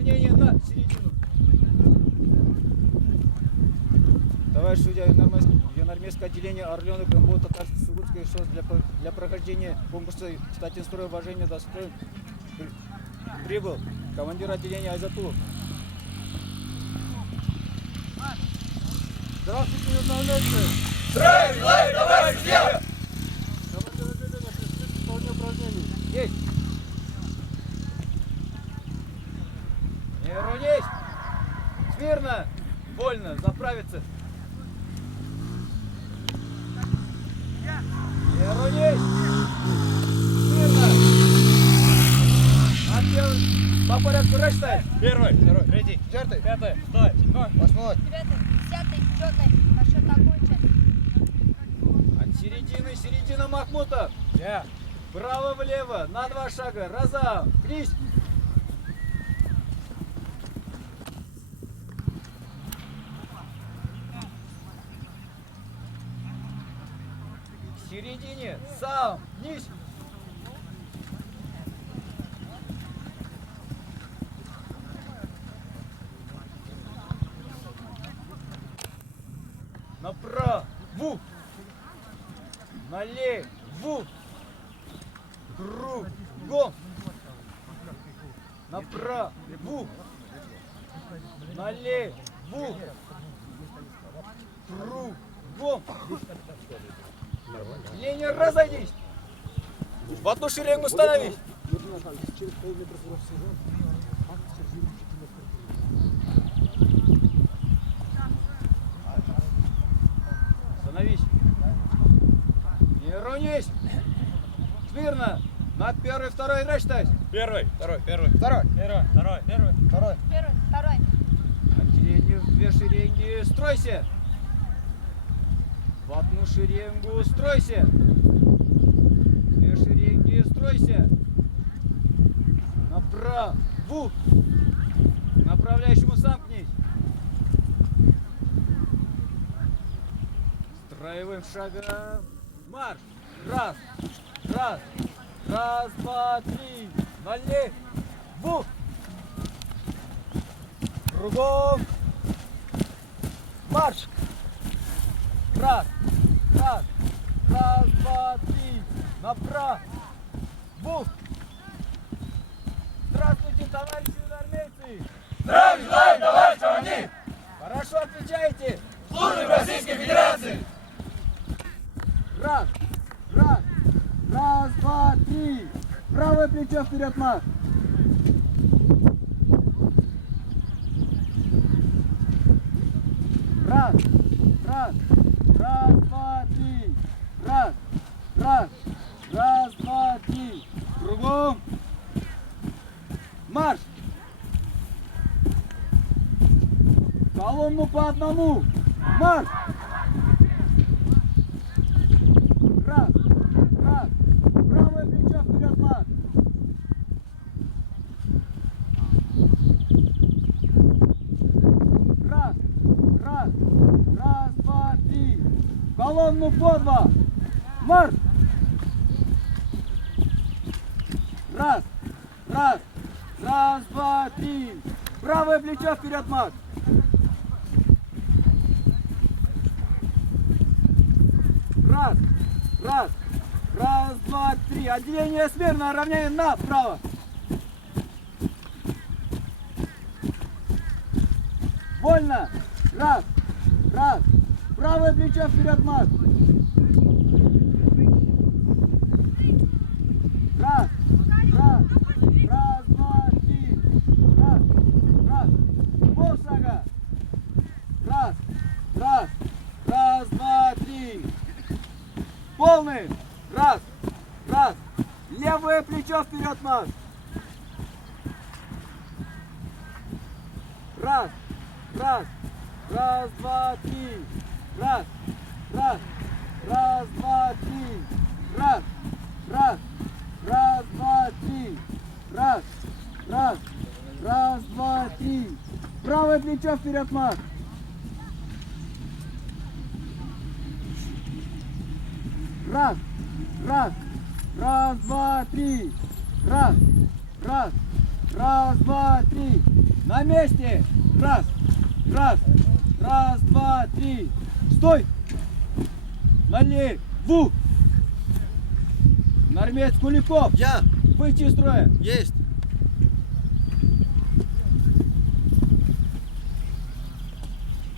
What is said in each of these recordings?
Равнение на середину. Товарищ судья, юнормейское отделение Орленок МБО Татарско-Сургутское ШОС для прохождения конкурса «Статин строй уважения достоин» прибыл командир отделения Айзатулов. Здравствуйте, юнормейцы! Здравия желаю, товарищ судья! Командир отделения, приступить к исполнению упражнений. Есть! Не рунись! Смирно! Вольно! Заправиться! Не рунись! Смирно! Отдел по порядку рэш. Первый, второй, третий, Четвертый, пятый, шестой, седьмой, восьмой. 9, 10, 4, по счету окончен. От середина Махмутов. я, Право-влево, на 2 шага. Разом. Кнись. В середине. Сам. Кнись. Направо. Налево. Кругом. Направо. Налево. Кругом. Ленин, разойдись. В одну шеренгу становись. Становись. Не рунись. Смирно. На первый, второй рэш. первый, второй, первый, Второй. первый, второй, первый, Второй. Первый, второй. Отделение в 2 шеренги. Стройся. В одну шеренгу. Стройся. 2 шеренги. Стройся. Направо. Направляющему сомкнись. Строевым шагом. Марш. Раз. Раз. Раз, два, три. Налево. Кругом. Марш. Раз. Раз. Раз, два, три. Направо. Здравствуйте, товарищи юнормейцы. Здравия желаю, товарищ командир! Хорошо отвечаете. Служим Российской Федерации! Раз. Раз. Раз, два, три. Правое плечо вперед, марш. Раз. Раз. Раз, два, три. Раз. Раз. Раз, два, три. Кругом. Марш. Колонну по одному. Марш. Раз. Раз. Правое плечо вперед, марш. Раз. Раз. Раз, два, три. Колонну по 2. Марш. Раз. Раз. Раз, два, три. Правое плечо вперед, марш. Раз. Раз. Раз, два, три. Отделение смирно, равняй направо. Вольно. Раз. Раз. Правое плечо вперед, марш. Раз. Раз. Раз, два, три. Раз. Раз. Полшага. Раз. Раз. Раз, два, три. Полный. Раз. Раз. Левое плечо вперед, марш. Раз. Раз. Раз, два, три. Раз. Раз. Раз, два, три. Раз. Раз. Раз, два, три. Раз. Раз. Раз, два, три. Правое плечо вперед, марш. Раз. Раз. Раз, два, три. Раз. Раз. Раз, два, три. На месте. Раз. Раз. Раз, два, три. Стой. Налево. Нормец Куликов. Я! Выйти из строя. Есть!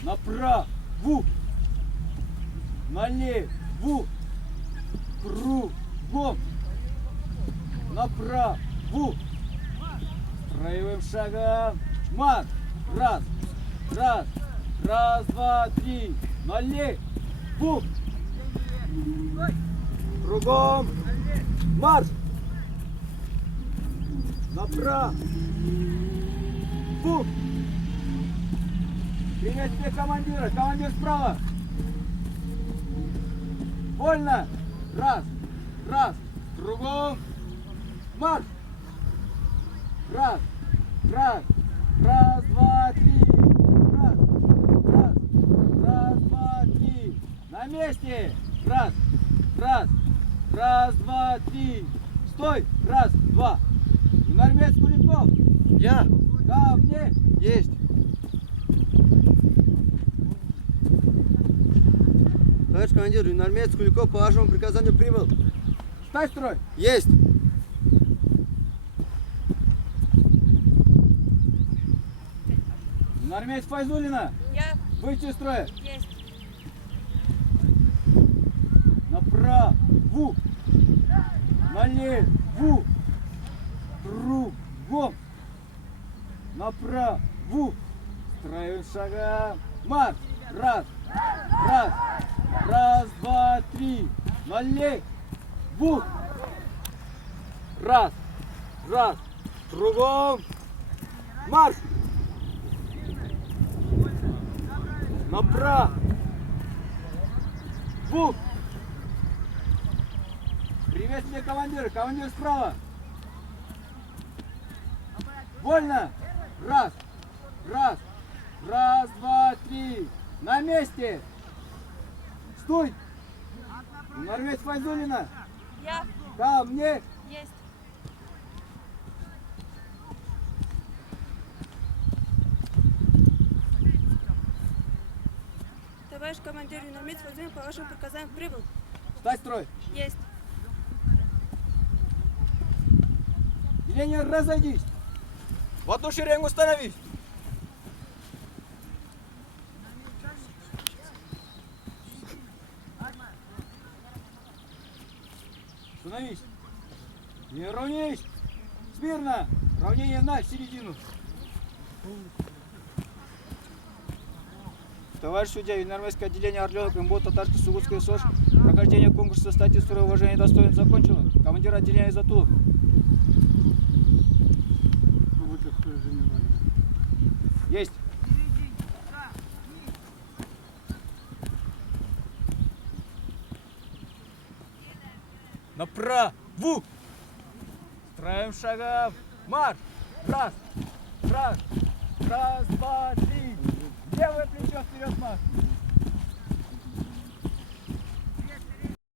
Направо. Налево. Кругом. Направо. Строевым шагом. Марш. Раз. Раз. Раз, два, три. Налево. Кругом. Марш. Направо. Приветствие командира. Командир справа. Вольно. Раз. Раз. Кругом. Марш. Раз. Раз. Раз, два, три. Раз. Раз. Раз, два, три. На месте. Раз. Раз. Раз, два, три. Стой. Раз, два. Юнормец Куликов. Я! Ко мне. Есть! Товарищ командир, юнормец Куликов по вашему приказанию прибыл. Стай строй. Есть! Юнормец Файзулина. Я. Выйти из строя. Есть. Направо. Налево. Кругом. Направо. Строевым шагом. Марш. Раз. Раз. Раз, два, три. Налево. Раз. Раз. Кругом. Марш. Направо. Приветствие командира. Командир справа. Вольно. Раз. Раз. Раз, два, три. На месте. Стой. Норвег Файзулина. Я. Ко мне. Есть. Товарищ командир юнормец Файзулин по вашему приказанию прибыл. Стой строй. Есть. Деление разойдись. В одну шеренгу становись. Становись. Не равнись. Смирно. Равнение на середину. Товарищ судья, юнормецкое отделение Орленок, МБО, Татарской, Сугутской СОЖ. Прохождение конкурса статьи строя уважения и достоин закончено. Командир отделения Затулов. Есть. Направо. Строим шагом. Марш. Раз. Раз. Раз, два, три. Левое плечо вперед, марш.